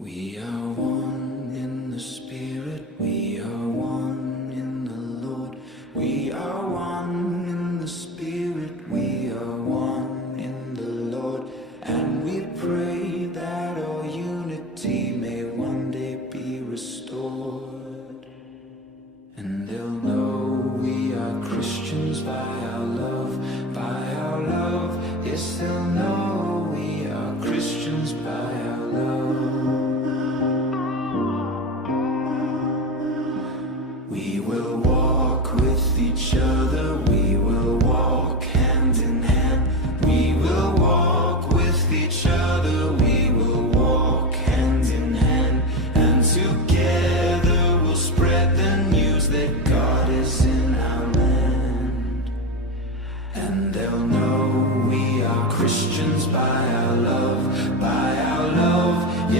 We are one in the Spirit, we are one in the Lord, we are one